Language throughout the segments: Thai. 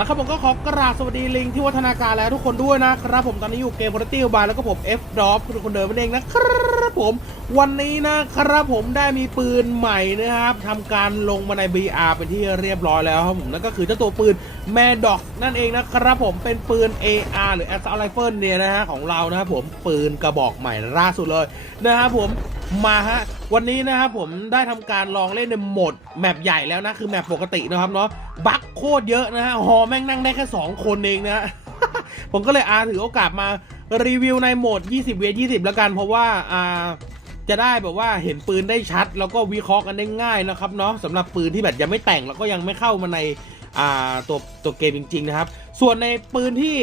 ละครับผมก็ขอกราบสวัสดีลิงที่วัฒนาการแล้วทุกคนด้วยนะครับผมตอนนี้อยู่เกมพอร์ตี้บายแล้วก็ผม F Drop คือคนเดิมนั่นเองนะครับผม วันนี้นะครับผมได้มีปืนใหม่นะครับทำการลงมาใน BR เป็นที่เรียบร้อยแล้วครับผมนั่นก็คือเจ้าตัวปืน m a d o x นั่นเองนะครับผมเป็นปืน AR หรือ Assault Rifle เนี่ยนะฮะของเรานะครับผมปืนกระบอกใหม่ล่าสุดเลยนะครับผมมาฮะ วันนี้นะครับผมได้ทำการลองเล่นในโหมดแมปใหญ่แล้วนะ คือแมปปกตินะครับเนาะบั๊กโคตรเยอะนะฮะฮอแม่งนั่งได้แค่ 2 คนเองนะผมก็เลยอาถือโอกาสมารีวิวในโหมด 20 เวท20 แล้วกันเพราะว่าอ่าจะได้แบบว่าเห็นปืนได้ชัด แล้วก็วิเคราะห์กันได้ง่ายนะครับเนาะสำหรับปืนที่แบบยังไม่แต่งแล้วก็ยังไม่เข้ามาในอ่าตัวตัวเกมจริง ๆ นะครับ ส่วนในปืนที่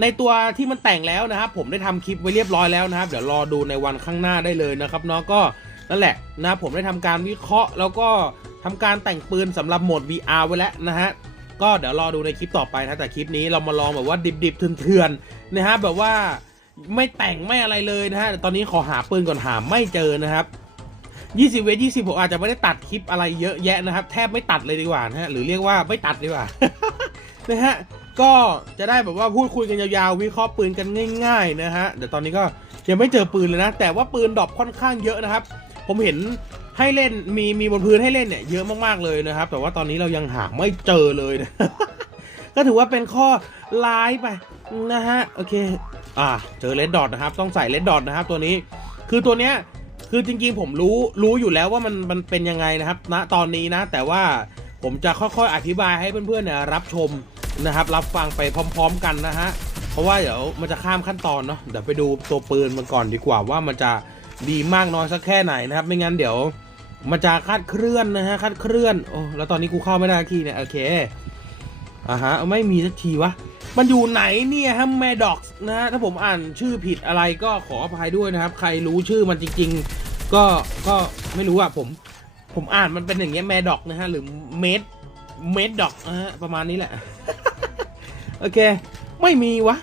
ในตัวที่มันแต่งแล้วนะครับ ผมได้ทำคลิปไว้เรียบร้อยแล้วนะครับ เดี๋ยวรอดูในวันข้างหน้าได้เลยนะครับเนาะก็ นั่นแหละนะผมได้ทำการวิเคราะห์ แล้วก็ทำการแต่งปืนสำหรับโหมด VR ไว้แล้วนะฮะก็เดี๋ยวรอดูในคลิปต่อไปนะแต่คลิปนี้เรามาลองแบบว่าดิบๆเถื่อนๆนะฮะแบบว่าไม่แต่งไม่อะไรเลยนะฮะแต่ตอนนี้ขอหาปืนก่อนหาไม่เจอนะครับ20เวท20ผมอาจจะไม่ได้ตัดคลิปอะไรเยอะแยะนะครับ แทบไม่ตัดเลยดีกว่านะฮะหรือเรียกว่าไม่ตัดดีกว่านะฮะก็จะได้แบบว่าพูดคุยกันยาวๆวิเคราะห์ปืนกันง่าย ๆ นะฮะเดี๋ยวตอนนี้ก็ยังไม่เจอปืนเลยนะ แต่ว่าปืนดรอปค่อนข้างเยอะนะครับ ผมเห็นให้เล่นมีมีบนพื้นให้เล่นเนี่ยเยอะมากๆเลยนะครับ แต่ว่าตอนนี้เรายังหาไม่เจอเลยนะก็ถือว่าเป็นข้อร้ายไปนะฮะโอเค อ่าเจอเลดดอทนะครับ ต้องใส่เลดดอทนะครับ ตัวนี้ คือตัวเนี้ยคือจริงๆผมรู้รู้อยู่แล้วว่ามันมันเป็นยังไงนะครับณตอนนี้นะ แต่ว่าผมจะค่อยๆ อธิบายให้เพื่อนๆเนี่ยรับชมนะครับ รับฟังไปพร้อม ๆ กันนะฮะเพราะว่าเดี๋ยวมันจะข้ามขั้นตอนเนาะเดี๋ยวไปดูตัวปืนมันก่อนดีกว่าว่ามันจะ ดีมากน้อยสักแค่ไหนนะครับ ไม่งั้นเดี๋ยวมันจะคาดเคลื่อนนะฮะคาดเคลื่อนโอ้แล้วตอนนี้กูเข้าไม่ได้ทีเนี่ยโอเคอ่าฮะไม่มีสักทีวะมันอยู่ไหนเนี่ยฮะแมดด็อกนะฮะถ้าผมอ่านชื่อผิดอะไรก็ขออภัยด้วยนะครับ ใครรู้ชื่อมันจริง ๆ ก็ก็ไม่รู้อะผม ผมอ่านมันเป็นอย่างเงี้ยแมดด็อกนะฮะหรือเมดเมดด็อกนะฮะประมาณนี้แหละโอเค ไม่มีวะ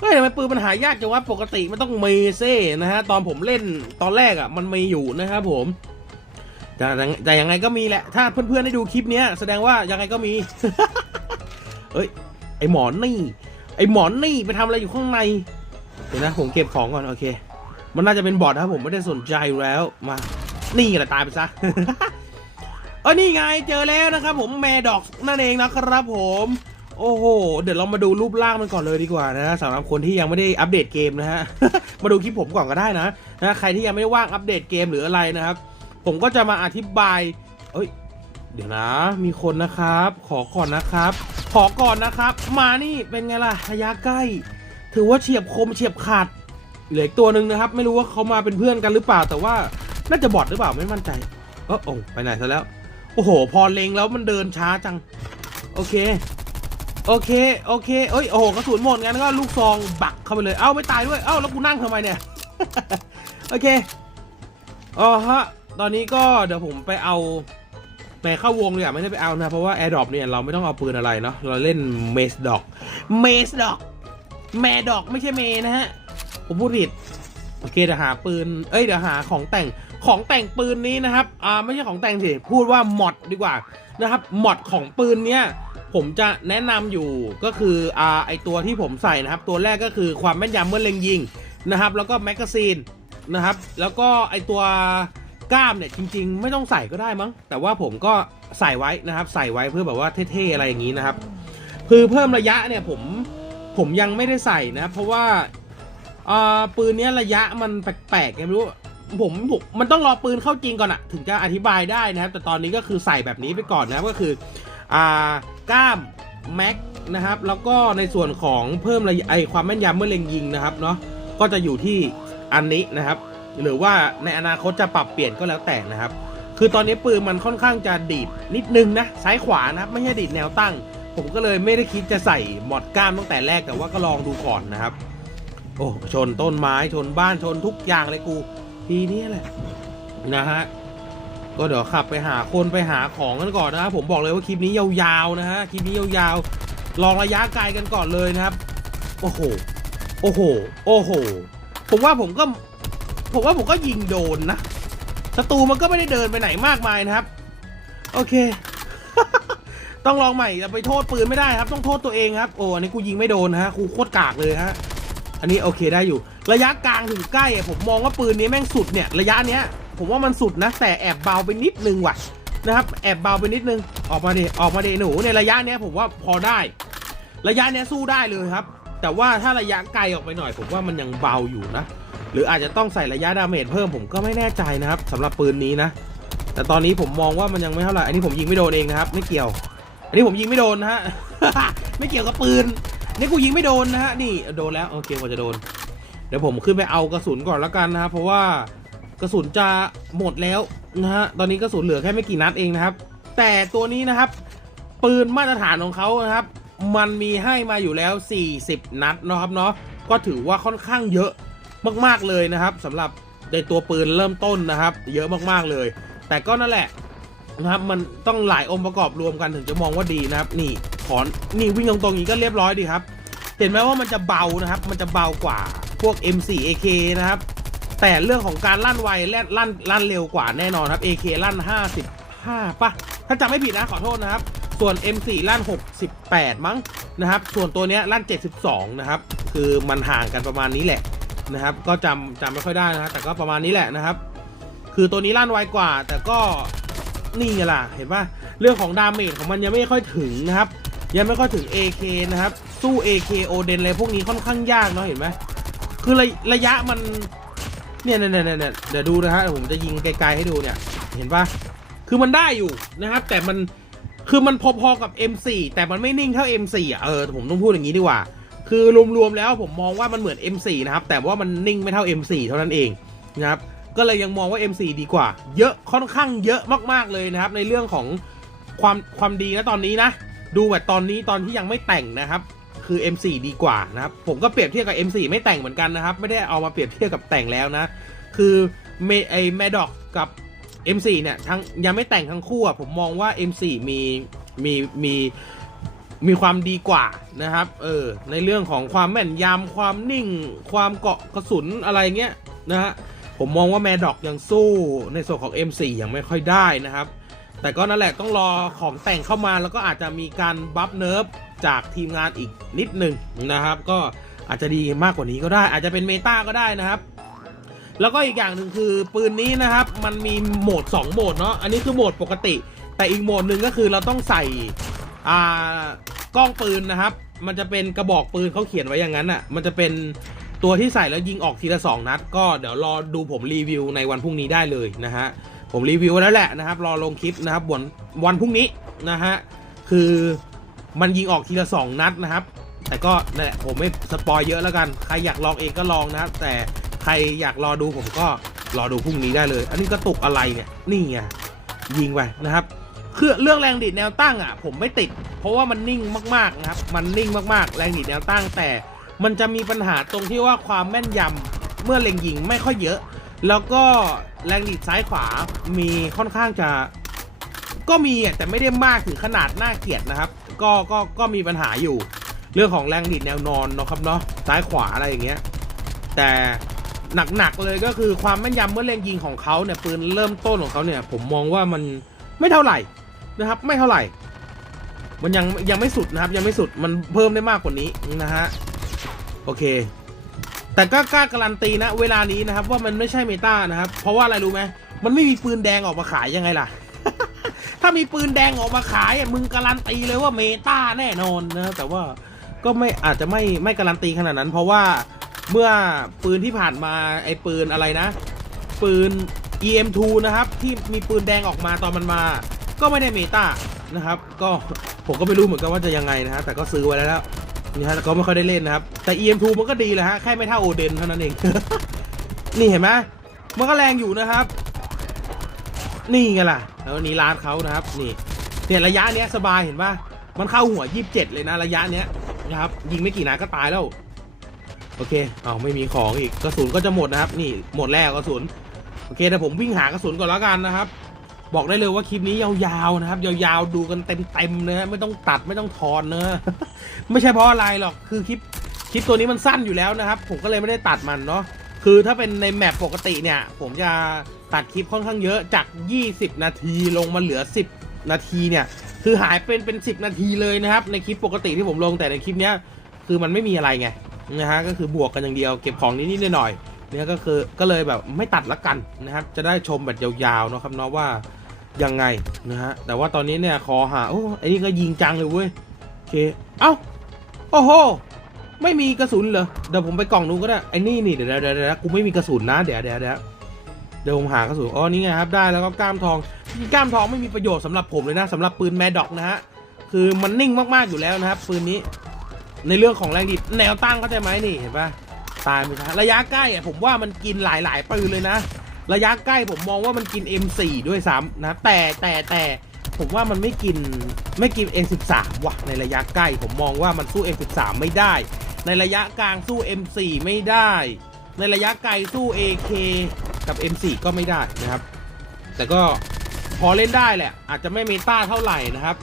เฮ้ยทำไมปืนมันหายากจังวะปกติมันต้องมีเซ่นะฮะตอนผมเล่นตอนแรกอะมันมีอยู่นะครับผมแต่แต่ยังไงก็มีแหละ ถ้าเพื่อนๆได้ดูคลิปนี้แสดงว่ายังไงก็มีเอ้ยไอหมอนนี่ ไอหมอนนี่ไปทำอะไรอยู่ข้างใน เดี๋ยวนะผมเก็บของก่อนโอเค มันน่าจะเป็นบอทนะครับผมไม่ได้สนใจอยู่แล้วมา นี่แหละตายไปซะเออนี่ไงเจอแล้วนะครับผมแมดอกนั่นเองนะครับผม โอ้โห เดี๋ยวเรามาดูรูปร่างมันก่อนเลยดีกว่านะสำหรับคนที่ยังไม่ได้อัปเดตเกมนะฮะ มาดูคลิปผมก่อนก็ได้นะนะใครที่ยังไม่ได้ว่างอัปเดตเกมหรืออะไรนะครับ ผมก็จะมาอธิบาย เอ้ย เดี๋ยวนะ มีคนนะครับ ขอก่อนนะครับ ขอก่อนนะครับ มานี่เป็นไงล่ะระยะใกล้ ถือว่าเฉียบคมเฉียบขาดเหลืออีกตัวหนึ่งนะครับ ไม่รู้ว่าเขามาเป็นเพื่อนกันหรือเปล่าแต่ว่าน่าจะบอทหรือเปล่าไม่มั่นใจเออโอ้ไปไหนซะแล้ว โอ้โห พอเล็งแล้วมันเดินช้าจัง โอเค โอเค โอเคเอ้ย โอ้โห กระสุนหมด งั้นก็ลูกซองบักเข้าไปเลย เอ้า ไม่ตายด้วย เอ้า แล้วกูนั่งทำไมเนี่ย โอเค อ๋อฮะ ตอนนี้ก็เดี๋ยวผมไปเอาไปเข้าวงเลยอะไม่ได้ไปเอานะ เพราะว่า Air Drop เนี่ย เราไม่ต้องเอาปืนอะไรเนาะ เราเล่นเมสดอกเมสดอกแมดอกไม่ใช่เมนะฮะผมพูดผิดโอเคเดี๋ยวหาปืน เอ้ยเดี๋ยวหาของแต่ง ของแต่งปืนนี้นะครับ อ่าไม่ใช่ของแต่งสิ พูดว่าหมอดดีกว่านะครับหมอดของปืนเนี้ย ผมจะแนะนำอยู่ก็คืออ่าไอตัวที่ผมใส่นะครับ ตัวแรกก็คือความแม่นยำเมื่อเล็งยิงนะครับ แล้วก็แมกกาซีนนะครับ แล้วก็ไอตัวกล้ามเนี่ยจริง ๆ ไม่ต้องใส่ก็ได้มั้ง แต่ว่าผมก็ใส่ไว้นะครับ ใส่ไว้เพื่อแบบว่าเท่ๆอะไรอย่างนี้นะครับ คือเพิ่มระยะเนี่ยผมผมยังไม่ได้ใส่นะเพราะว่าอ่าปืนนี้ระยะมันแปลกๆไงไม่รู้ผมผมมันต้องรอปืนเข้าจริงก่อนอะถึงจะอธิบายได้นะครับ แต่ตอนนี้ก็คือใส่แบบนี้ไปก่อนนะครับก็คือ อ่าก้ามแม็กนะครับ แล้วก็ในส่วนของเพิ่มระยะไอความแม่นยำเมื่อเล็งยิงนะครับเนาะก็จะอยู่ที่อันนี้นะครับ หรือว่าในอนาคตจะปรับเปลี่ยนก็แล้วแต่นะครับ คือตอนนี้ปืนมันค่อนข้างจะดีดนิดนึงนะซ้ายขวานะครับไม่ใช่ดีดแนวตั้ง ผมก็เลยไม่ได้คิดจะใส่หมอดก้ามตั้งแต่แรกแต่ว่าก็ลองดูก่อนนะครับ โอ้ชนต้นไม้ชนบ้านชนทุกอย่างเลยกู ทีนี้แหละนะฮะ ก็เดี๋ยวขับไปหาคนไปหาของกันก่อนนะครับผมบอกเลยว่าคลิปนี้ยาวๆนะฮะคลิปนี้ยาวๆ ลองระยะไกลกันก่อนเลยนะครับ โอ้โห โอ้โห โอ้โห ผมว่าผมก็ ผมว่าผมก็ยิงโดนนะศัตรูมันก็ไม่ได้เดินไปไหนมากมายนะครับ โอเค ต้องลองใหม่อย่าไปโทษปืนไม่ได้ครับ ต้องโทษตัวเองครับ โอ้อันนี้กูยิงไม่โดนนะฮะกูโคตรกากเลยฮะอันนี้โอเคได้อยู่ ระยะกลางถึงใกล้ผมมองว่าปืนนี้แม่งสุดเนี่ย ระยะเนี้ย ผมว่ามันสุดนะ แต่แอบเบาไปนิดนึงว่ะนะครับ แอบเบาไปนิดนึง ออกมาดิออกมาดิหนูในระยะเนี้ยผมว่าพอได้ ระยะเนี้ยสู้ได้เลยครับ แต่ว่าถ้าระยะไกลออกไปหน่อย ผมว่ามันยังเบาอยู่นะ หรืออาจจะต้องใส่ระยะดาเมจเพิ่มผมก็ไม่แน่ใจนะครับสำหรับปืนนี้นะ แต่ตอนนี้ผมมองว่ามันยังไม่เท่าไหร่ อันนี้ผมยิงไม่โดนเองนะครับ ไม่เกี่ยว อันนี้ผมยิงไม่โดนนะฮะ ไม่เกี่ยวกับปืน นี่กูยิงไม่โดนนะฮะ นี่โดนแล้วโอเคกว่าจะโดน เดี๋ยวผมขึ้นไปเอากระสุนก่อนแล้วกันนะครับ เพราะว่า กระสุนจะหมดแล้วนะฮะตอนนี้กระสุนเหลือแค่ไม่กี่นัดเองนะครับ แต่ตัวนี้นะครับ ปืนมาตรฐานของเขานะครับ มันมีให้มาอยู่แล้ว 40 นัดเนาะครับเนาะก็ถือว่าค่อนข้างเยอะมากๆเลยนะครับสำหรับในตัวปืนเริ่มต้นนะครับ เยอะมากๆเลย แต่ก็นั่นแหละนะครับมันต้องหลายองค์ประกอบรวมกันถึงจะมองว่าดีนะครับ นี่ขอนนี่วิ่งตรงๆอย่างนี้ก็เรียบร้อยดีครับ เห็นไหมว่ามันจะเบานะครับ มันจะเบากว่าพวก M4 AK นะครับ แต่เรื่องของการลั่นไวและลั่นลั่นเร็วกว่าแน่นอนครับ AK ลั่น 55ป่ะถ้าจำไม่ผิดนะขอโทษนะครับ ส่วน M4 ลั่น 68 มั้งนะครับ ส่วนตัวเนี้ยลั่น 72 นะครับ คือมันห่างกันประมาณนี้แหละนะครับ ก็จำจำไม่ค่อยได้นะฮะแต่ก็ประมาณนี้แหละนะครับ คือตัวนี้ลั่นไวกว่า แต่ก็นี่ไงล่ะ เห็นป่ะ เรื่องของดาเมจของมันยังไม่ค่อยถึงนะครับ ยังไม่ค่อยถึง AK นะครับ สู้ AK โอเดนอะไรพวกนี้ค่อนข้างยากเนาะ เห็นไหมคือระระยะมัน เนี่ยเนี่ยเนี่ยเนี่ยเดี๋ยวดูนะฮะผมจะยิงไกลๆให้ดูเนี่ย เห็นปะคือมันได้อยู่นะครับ แต่มันคือมันพอๆกับ M4 แต่มันไม่นิ่งเท่า M4 อะเออผมต้องพูดอย่างนี้ดีกว่า คือรวมๆแล้วผมมองว่ามันเหมือน M4 นะครับ แต่ว่ามันนิ่งไม่เท่า M4 เท่านั้นเองนะครับก็เลยยังมองว่า M4 ดีกว่า เยอะค่อนข้างเยอะมากๆเลยนะครับ ในเรื่องของความความดีนะตอนนี้นะ ดูแบบตอนนี้ตอนที่ยังไม่แต่งนะครับ คือ M4 ดีกว่านะครับ ผมก็เปรียบเทียบกับ M4 ไม่แต่งเหมือนกันนะครับ ไม่ได้เอามาเปรียบเทียบกับแต่งแล้วนะ คือเมไอแมดอกกับ M4 เนี่ยทั้งยังไม่แต่งทั้งคู่อะผมมองว่า M4 มีมีมีมีความดีกว่านะครับ เออ ในเรื่องของความแม่นยำความนิ่ง ความเกาะกระสุนอะไรเงี้ยนะฮะ ผมมองว่าแมดอกยังสู้ในส่วนของ M4 ยังไม่ค่อยได้นะครับ แต่ก็นั่นแหละต้องรอของแต่งเข้ามาแล้วก็อาจจะมีการบัฟเนิร์ฟ จากทีมงานอีกนิดหนึ่งนะครับ ก็อาจจะดีมากกว่านี้ก็ได้ อาจจะเป็นเมตาก็ได้นะครับ แล้วก็อีกอย่างหนึ่งคือปืนนี้นะครับ มันมีโหมด 2 โหมดเนาะอันนี้คือโหมดปกติ แต่อีกโหมดหนึ่งก็คือเราต้องใส่อ่ากล้องปืนนะครับ มันจะเป็นกระบอกปืนเขาเขียนไว้อย่างนั้นอะ มันจะเป็นตัวที่ใส่แล้วยิงออกทีละสองนัด ก็เดี๋ยวรอดูผมรีวิวในวันพรุ่งนี้ได้เลยนะฮะผมรีวิวไว้แล้วแหละนะครับ รอลงคลิปนะครับวันวันพรุ่งนี้นะฮะคือ มันยิงออกทีละสองนัดนะครับ แต่ก็นั่นแหละผมไม่สปอยเยอะแล้วกัน ใครอยากลองเองก็ลองนะครับ แต่ใครอยากรอดูผมก็รอดูพรุ่งนี้ได้เลย อันนี้กระตุกอะไรเนี่ย นี่ไงยิงไปนะครับคือเรื่องแรงดีดแนวตั้งอะ ผมไม่ติด เพราะว่ามันนิ่งมากๆนะครับ มันนิ่งมากๆ แรงดีดแนวตั้ง แต่มันจะมีปัญหาตรงที่ว่าความแม่นยำเมื่อเล็งยิงไม่ค่อยเยอะ แล้วก็แรงดีดซ้ายขวามีค่อนข้างจะ ก็มีอะแต่ไม่ได้มากถึงขนาดน่าเกลียดนะครับ ก็ก็ก็มีปัญหาอยู่ เรื่องของแรงดีดแนวนอนเนาะครับเนาะซ้ายขวาอะไรอย่างเงี้ย แต่หนักๆเลยก็คือความแม่นยำเมื่อเล็งยิงของเขาเนี่ยปืนเริ่มต้นของเขาเนี่ย ผมมองว่ามันไม่เท่าไหร่นะครับ ไม่เท่าไหร่ มันยังยังไม่สุดนะครับ ยังไม่สุดมันเพิ่มได้มากกว่านี้นะฮะโอเค แต่ก็กล้าการันตีนะ เวลานี้นะครับ ว่ามันไม่ใช่เมตานะครับ เพราะว่าอะไรรู้ไหมมันไม่มีปืนแดงออกมาขายยังไงล่ะ ถ้ามีปืนแดงออกมาขายมึงการันตีเลยว่าเมตาแน่นอนนะแต่ว่าก็ไม่อาจจะไม่ไม่การันตีขนาดนั้น เพราะว่าเมื่อปืนที่ผ่านมาไอ้ปืนอะไรนะ ปืน EM2 นะครับ ที่มีปืนแดงออกมาตอนมันมา ก็ไม่ได้เมตานะครับ ก็ผมก็ไม่รู้เหมือนกันว่าจะยังไงนะฮะแต่ก็ซื้อไว้แล้วนี่ฮะแต่ก็ไม่ค่อยได้เล่นนะครับ แต่ EM2 มันก็ดีแหละฮะแค่ไม่เท่าโอเดนเท่านั้นเอง นี่เห็นไหมมันก็แรงอยู่นะครับ นี่ไงล่ะ แล้วนี่ร้านเขานะครับ นี่เนี่ยระยะเนี้ยสบายเห็นปะมันเข้าหัวยี่สิบเจ็ดเลยนะระยะเนี้ยนะครับ ยิงไม่กี่นัดก็ตายแล้ว โอเค เอาไม่มีของอีก กระสุนก็จะหมดนะครับ นี่หมดแล้วกระสุน โอเคแต่ผมวิ่งหากระสุนก่อนแล้วกันนะครับ บอกได้เลยว่าคลิปนี้ยาวๆนะครับ ยาวๆดูกันเต็มๆนะฮะ ไม่ต้องตัดไม่ต้องทอนนะไม่ใช่เพราะอะไรหรอก คือคลิปคลิปตัวนี้มันสั้นอยู่แล้วนะครับ ผมก็เลยไม่ได้ตัดมันเนาะ คือถ้าเป็นในแมปปกติเนี่ย ผมจะ ตัดคลิปค่อนข้างเยอะจาก 20 นาทีลงมาเหลือ 10 นาทีเนี่ย คือหายเป็นเป็นสิบนาทีเลยนะครับ ในคลิปปกติที่ผมลงแต่ในคลิปเนี้ยคือมันไม่มีอะไรไงนะฮะก็คือบวกกันอย่างเดียวเก็บของนิดๆหน่อยๆเนี่ยก็คือก็เลยแบบไม่ตัดละกันนะครับ จะได้ชมแบบยาวๆนะครับเนาะว่ายังไงนะฮะแต่ว่าตอนนี้เนี่ยขอหาโอ้ไอ้นี่ก็ยิงจังเลยเว้ยโอเคเอ้าโอ้โหไม่มีกระสุนเหรอเดี๋ยวผมไปกล่องนู้นก็ได้ไอ้นี่นี่เดี๋ยวเดี๋ยวเดี๋ยวเดี๋ยวกูไม่มีกระสุนนะเดี๋ยวเดี๋ยวเดี๋ยว เดี๋ยวผมหากระสุนอ๋อนี่ไงครับได้แล้วก็กล้ามทองกล้ามทองไม่มีประโยชน์สำหรับผมเลยนะสำหรับปืนแมดด็อกนะฮะคือมันนิ่งมากๆอยู่แล้วนะครับปืนนี้ ในเรื่องของแรงดิบแนวตั้งเข้าใจไหมนี่เห็นปะตายไปซะระยะใกล้อะผมว่ามันกินหลาย ๆ ปืนเลยนะ ระยะใกล้ผมมองว่ามันกิน M4 ด้วยซ้ำนะแต่แต่แต่ผมว่ามันไม่กินไม่กิน M13 ว่ะในระยะใกล้ ผมมองว่ามันสู้ M13 ไม่ได้ ในระยะกลางสู้ M4 ไม่ได้ ในระยะไกลสู้ AK กับ M4 ก็ไม่ได้นะครับ แต่ก็พอเล่นได้แหละ อาจจะไม่เมตาเท่าไหร่นะครับ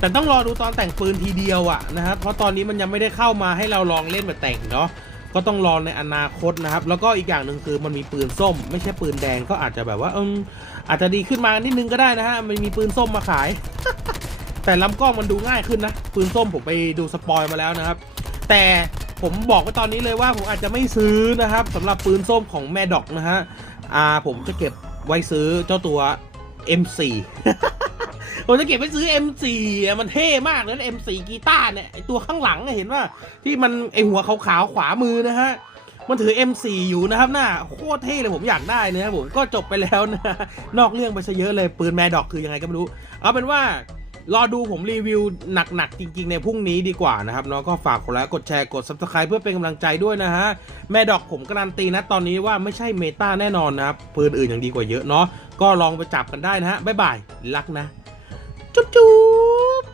แต่ต้องรอดูตอนแต่งปืนทีเดียวอะนะครับ เพราะตอนนี้มันยังไม่ได้เข้ามาให้เราลองเล่นแบบแต่งเนาะก็ต้องรอในอนาคตนะครับ แล้วก็อีกอย่างหนึ่งคือมันมีปืนส้ม ไม่ใช่ปืนแดงก็อาจจะแบบว่าเอมอาจจะดีขึ้นมานิดนึงก็ได้นะฮะมันมีปืนส้มมาขาย แต่ลำกล้องมันดูง่ายขึ้นนะ ปืนส้มผมไปดูสปอยมาแล้วนะครับ แต่ ผมบอกไว้ตอนนี้เลยว่าผมอาจจะไม่ซื้อนะครับสำหรับปืนส้มของแม่ดอกนะฮะอ่าผมจะเก็บไว้ซื้อเจ้าตัว M4 ผมจะเก็บไว้ซื้อ M4 อะมันเท่มากเลยนะ M4 กีตาร์เนี่ยไอตัวข้างหลังเห็นว่าที่มันไอหัวขาวๆขวามือนะฮะมันถือ M4 อยู่นะครับหน้าโคตรเท่เลยผมอยากได้นะครับผมก็จบไปแล้วนะนอกเรื่องไปซะเยอะเลยปืนแมดดอกคือยังไงก็ไม่รู้ เอาเป็นว่า รอดูผมรีวิวหนักๆ จริง ๆ ในพรุ่งนี้ดีกว่านะครับเนาะก็ฝากกดไลค์กดแชร์กด subscribe เพื่อเป็นกำลังใจด้วยนะฮะ แม่ดอกผมการันตีนะตอนนี้ว่าไม่ใช่เมตาแน่นอนนะครับปืนอื่นยังดีกว่าเยอะเนาะก็ลองไปจับกันได้นะฮะบ๊ายบายรักนะ จุ๊บจุ๊บ